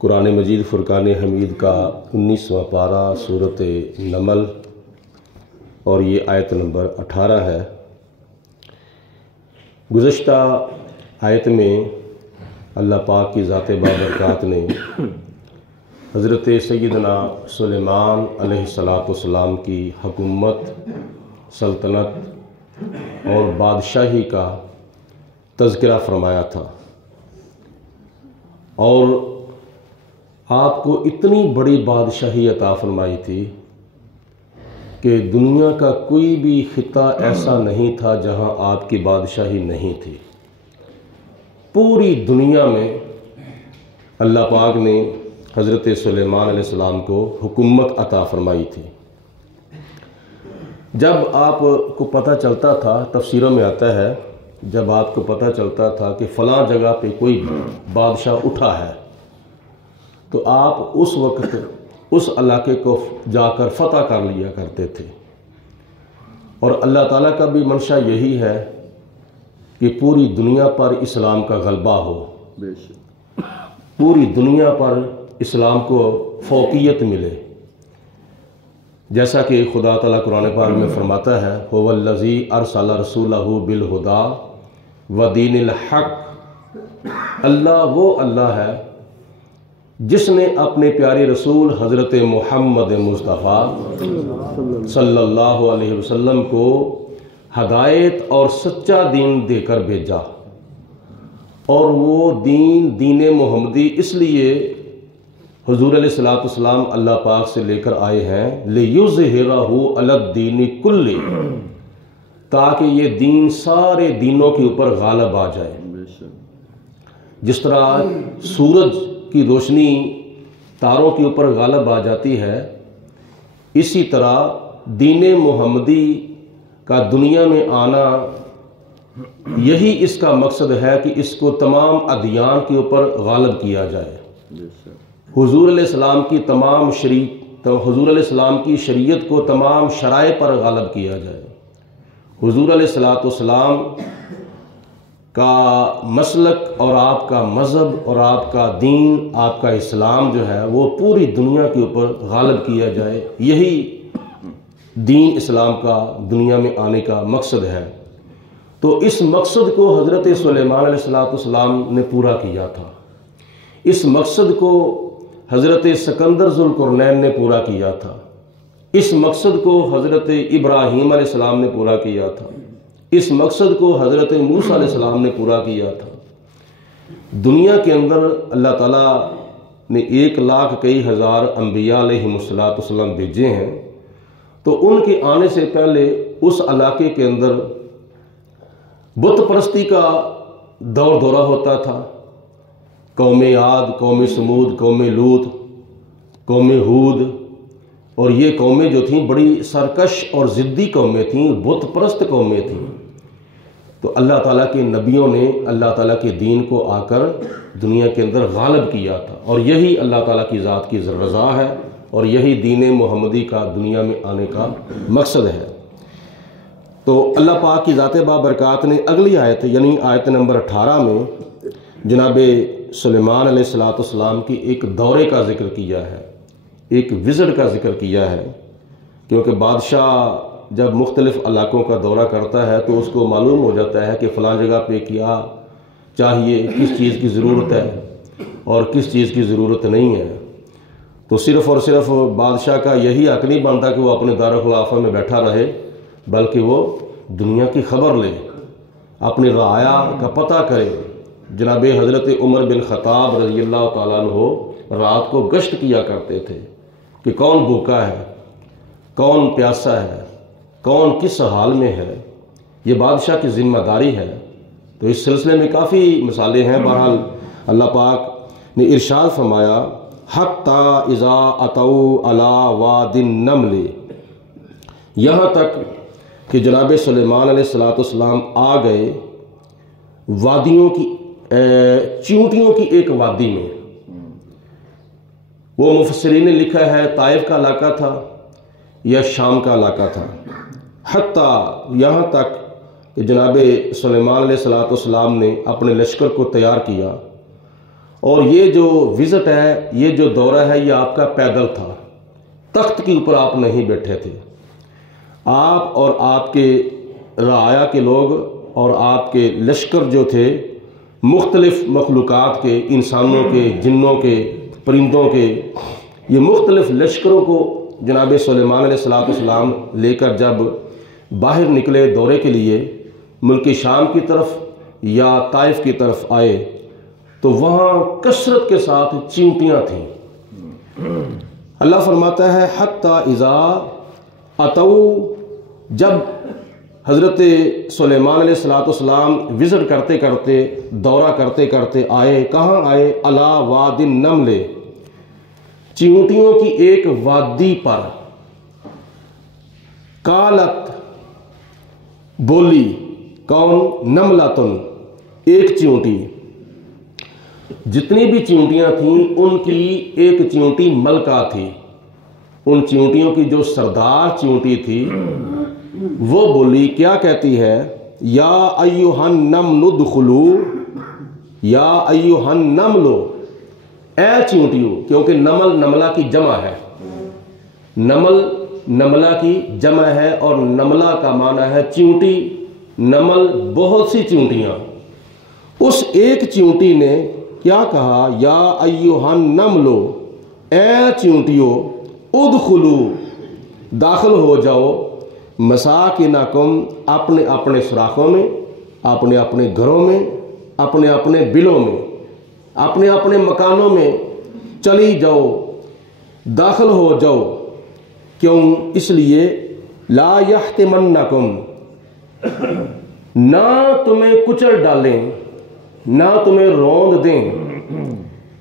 قرآن مجید فرقان حمید کا 19واں پارہ سورۃ نمل اور یہ آیت نمبر 18 ہے۔ گزشتہ آیت میں اللہ پاک کی ذات بابرکات نے حضرت سیدنا سلیمان علیہ السلام کی حکومت، سلطنت اور بادشاہی کا تذکرہ فرمایا تھا، اور آپ کو اتنی بڑی بادشاہی عطا فرمائی تھی کہ دنیا کا کوئی بھی خطہ ایسا نہیں تھا جہاں آپ کی بادشاہی نہیں تھی۔ پوری دنیا میں اللہ پاک نے حضرت سلیمان علیہ السلام کو حکومت عطا فرمائی تھی۔ جب آپ کو پتہ چلتا تھا، تفسیروں میں آتا ہے، جب آپ کو پتہ چلتا تھا کہ فلاں جگہ پہ کوئی بادشاہ اٹھا ہے تو آپ اس وقت اس علاقے کو جا کر فتح کر لیا کرتے تھے، اور اللہ تعالیٰ کا بھی منشا یہی ہے کہ پوری دنیا پر اسلام کا غلبہ ہو، پوری دنیا پر اسلام کو فوقیت ملے، جیسا کہ خدا تعالیٰ قرآن پاک میں فرماتا ہے هو الذی ارسل رسولہ بالہدی ودین الحق۔ اللہ ہے جس نے اپنے پیارے رسول حضرت محمد مصطفیٰ صلی اللہ علیہ وسلم کو ہدایت اور سچا دین دے کر بھیجا، اور وہ دین محمدی اس لیے حضور علیہ السلام اللہ پاک سے لے کر آئے ہیں لِيُظْهِرَهُ عَلَى الدِّينِ كُلِّهِ، تاکہ یہ دین سارے دینوں کے اوپر غالب آ جائے۔ جس طرح سورج کی روشنی تاروں کے اوپر غالب آ جاتی ہے، اسی طرح دین محمدی کا دنیا میں آنا یہی اس کا مقصد ہے کہ اس کو تمام ادیان کے اوپر غالب کیا جائے۔ حضور علیہ السلام کی حضور علیہ السلام کی شریعت کو تمام شرائع پر غالب کیا جائے۔ حضور علیہ السلام کا مسلک اور آپ کا مذہب اور آپ کا دین، آپ کا اسلام جو ہے وہ پوری دنیا کے اوپر غالب کیا جائے، یہی دین اسلام کا دنیا میں آنے کا مقصد ہے۔ تو اس مقصد کو حضرت سلیمان علیہ السلام نے پورا کیا تھا، اس مقصد کو حضرت سکندر ذوالقرنین نے پورا کیا تھا، اس مقصد کو حضرت ابراہیم علیہ السلام نے پورا کیا تھا، اس مقصد کو حضرت موسیٰ علیہ السلام نے پورا کیا تھا۔ دنیا کے اندر اللہ تعالیٰ نے 1,01,000 انبیاء علیہ السلام بھیجے ہیں، تو ان کے آنے سے پہلے اس علاقے کے اندر بت پرستی کا دورہ ہوتا تھا۔ قوم عاد، قوم سمود، قوم لوط، قوم ہود، اور یہ قومیں جو تھیں بڑی سرکش اور ضدی قومیں تھیں، بت پرست قومیں تھیں۔ تو اللہ تعالیٰ کے نبیوں نے اللہ تعالیٰ کے دین کو آ کر دنیا کے اندر غالب کیا تھا، اور یہی اللہ تعالیٰ کی ذات کی رضا ہے، اور یہی دین محمدی کا دنیا میں آنے کا مقصد ہے۔ تو اللہ پاک کی ذات بابرکات نے اگلی آیت یعنی آیت نمبر 18 میں جناب سلیمان علیہ السلام کی ایک دورے کا ذکر کیا ہے، ایک وزٹ کا ذکر کیا ہے، کیونکہ بادشاہ جب مختلف علاقوں کا دورہ کرتا ہے تو اس کو معلوم ہو جاتا ہے کہ فلاں جگہ پہ کیا چاہیے، کس چیز کی ضرورت ہے اور کس چیز کی ضرورت نہیں ہے۔ تو صرف اور صرف بادشاہ کا یہی حق نہیں بنتا کہ وہ اپنے دارالخلافہ میں بیٹھا رہے، بلکہ وہ دنیا کی خبر لے، اپنی رعایا کا پتہ کرے۔ جناب حضرت عمر بن خطاب رضی اللہ تعالیٰ عنہ رات کو گشت کیا کرتے تھے کہ کون بھوکا ہے، کون پیاسا ہے، کون کس حال میں ہے، یہ بادشاہ کی ذمہ داری ہے۔ تو اس سلسلے میں کافی مثالیں ہیں۔ بہرحال اللہ پاک نے ارشاد فرمایا حَتَّى إِذَا أَتَوْا عَلَى وَادِ النَّمْلِ، یہاں تک کہ جناب سلیمان علیہ السلام آ گئے وادیوں کی، چیونٹیوں کی ایک وادی میں۔ وہ مفسرین نے لکھا ہے طائف کا علاقہ تھا یا شام کا علاقہ تھا، حتیٰ یہاں تک کہ جناب سلیمان علیہ السلام نے اپنے لشکر کو تیار کیا اور یہ جو وزٹ ہے، یہ جو دورہ ہے، یہ آپ کا پیدل تھا، تخت کے اوپر آپ نہیں بیٹھے تھے۔ آپ اور آپ کے رعایا کے لوگ اور آپ کے لشکر جو تھے مختلف مخلوقات کے، انسانوں کے، جنوں کے، پرندوں کے، یہ مختلف لشکروں کو جناب سلیمان علیہ السلام لے کر جب باہر نکلے دورے کے لیے ملک شام کی طرف یا طائف کی طرف آئے تو وہاں کثرت کے ساتھ چیونٹیاں تھیں۔ اللہ فرماتا ہے حتی اذا اتو، جب حضرت سلیمان علیہ السلام وزٹ کرتے کرتے، دورہ کرتے کرتے آئے، کہاں آئے؟ علی واد النمل، چیونٹیوں کی ایک وادی پر۔ قالت، بولی، کون؟ نملتن، ایک چیونٹی۔ جتنی بھی چیونٹیاں تھیں ان کی ایک چیونٹی ملکہ تھی، ان چیونٹیوں کی جو سردار چیونٹی تھی وہ بولی، کیا کہتی ہے؟ یا ایھا النمل ادخلوا، یا ایھا النمل، اے چیونٹیوں، کیونکہ نمل نملہ کی جمع ہے، نمل نملہ کی جمع ہے اور نملہ کا معنی ہے چیونٹی، نمل بہت سی چیونٹیاں۔ اس ایک چیونٹی نے کیا کہا؟ یا ایھا النمل، اے چیونٹیوں، ادخلوا، داخل ہو جاؤ، مساکنکم، اپنے اپنے سوراخوں میں، اپنے اپنے گھروں میں، اپنے اپنے بلوں میں، اپنے اپنے مکانوں میں چلی جاؤ، داخل ہو جاؤ۔ کیوں؟ اس لیے لا یحتمنکم، نہ تمہیں کچل ڈالیں، نہ تمہیں روند دیں،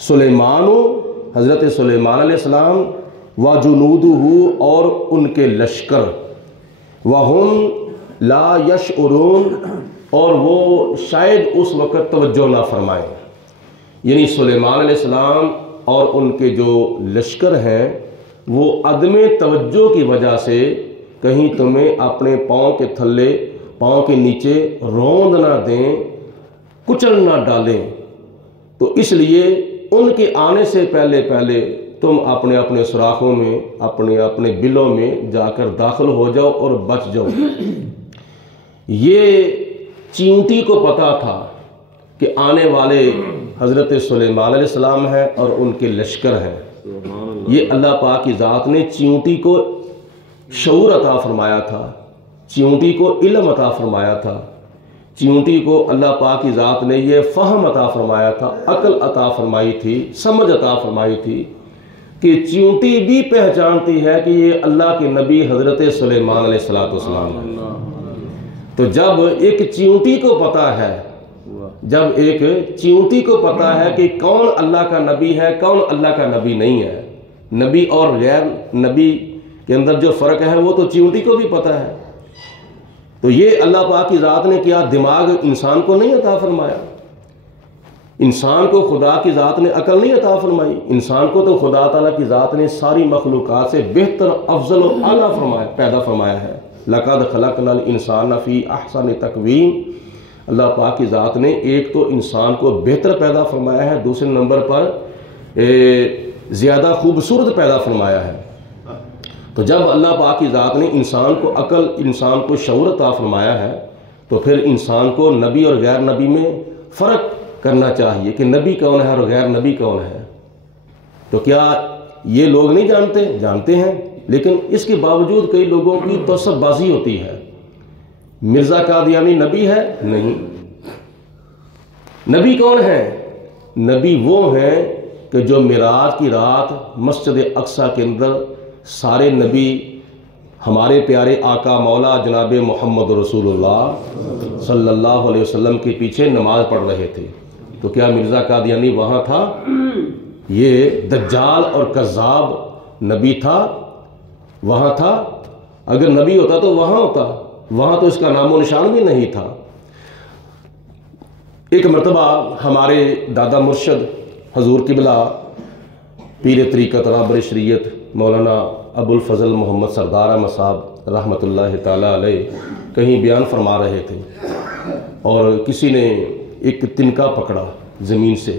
سلیمان، حضرت سلیمان علیہ السلام، وجنودہ، اور ان کے لشکر، وہم لا یشعرون، اور وہ شاید اس وقت توجہ نہ فرمائیں۔ یعنی سلیمان علیہ السلام اور ان کے جو لشکر ہیں وہ عدم توجہ کی وجہ سے کہیں تمہیں اپنے پاؤں کے تھلے، پاؤں کے نیچے روند نہ دیں، کچل نہ ڈالیں، تو اس لیے ان کے آنے سے پہلے پہلے تم اپنے اپنے سوراخوں میں، اپنے اپنے بلوں میں جا کر داخل ہو جاؤ اور بچ جاؤ۔ یہ چیونٹی کو پتا تھا کہ آنے والے حضرت سلیمان علیہ السلام ہیں اور ان کے لشکر ہیں۔ یہ اللہ پاک کی ذات نے چیونٹی کو شعور عطا فرمایا تھا، چیونٹی کو علم عطا فرمایا تھا، چیونٹی کو اللہ پاک کی ذات نے یہ فہم عطا فرمایا تھا، عقل عطا فرمائی تھی، سمجھ عطا فرمائی تھی کہ چیونٹی بھی پہچانتی ہے کہ یہ اللہ کے نبی حضرت سلیمان علیہ السلام ہے۔ تو جب ایک چیونٹی کو پتا ہے، جب ایک چیونٹی کو پتا ہے کہ کون اللہ کا نبی ہے، کون اللہ کا نبی نہیں ہے، نبی اور غیر نبی کے اندر جو فرق ہے وہ تو چیونٹی کو بھی پتا ہے۔ تو یہ اللہ پاک کی ذات نے کیا دماغ انسان کو نہیں عطا فرمایا؟ انسان کو خدا کی ذات نے عقل نہیں عطا فرمائی؟ انسان کو تو خدا تعالیٰ کی ذات نے ساری مخلوقات سے بہتر، افضل و اعلیٰ پیدا فرمایا ہے۔ لَقَدْ خَلَقْنَا الْإِنسَانَ فِي أَحْسَنِ تَقْوِيمٍ، اللہ پاک کی ذات نے ایک تو انسان کو بہتر پیدا فرمایا ہے، دوسرے نمبر پر زیادہ خوبصورت پیدا فرمایا ہے۔ تو جب اللہ پاک کی ذات نے انسان کو عقل، انسان کو شعور عطا فرمایا ہے تو پھر انسان کو نبی اور غیر نبی میں فرق کرنا چاہیے کہ نبی کون ہے اور غیر نبی کون ہے۔ تو کیا یہ لوگ نہیں جانتے؟ جانتے ہیں، لیکن اس کے باوجود کئی لوگوں کی توسب بازی ہوتی ہے۔ مرزا قادیانی نبی ہے؟ نہیں۔ نبی کون ہے؟ نبی وہ ہیں کہ جو معراج کی رات مسجد اقصی کے اندر سارے نبی ہمارے پیارے آقا مولا جناب محمد رسول اللہ صلی اللہ علیہ وسلم کے پیچھے نماز پڑھ رہے تھے، تو کیا مرزا قادیانی وہاں تھا؟ یہ دجال اور کذاب نبی تھا؟ وہاں تھا؟ اگر نبی ہوتا تو وہاں ہوتا، وہاں تو اس کا نام و نشان بھی نہیں تھا۔ ایک مرتبہ ہمارے دادا مرشد حضور قبلہ پیر طریقت رہبر شریعت مولانا ابو الفضل محمد سردار احمد صاحب رحمۃ اللہ تعالیٰ علیہ کہیں بیان فرما رہے تھے اور کسی نے ایک تنکا پکڑا زمین سے،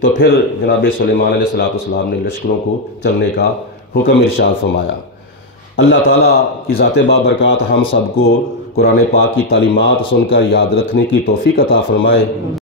تو پھر جناب سلیمان علیہ السلام نے لشکروں کو چلنے کا حکم ارشاد فرمایا۔ اللہ تعالیٰ کی ذات بابرکات ہم سب کو قرآن پاک کی تعلیمات سن کر یاد رکھنے کی توفیق عطا فرمائے۔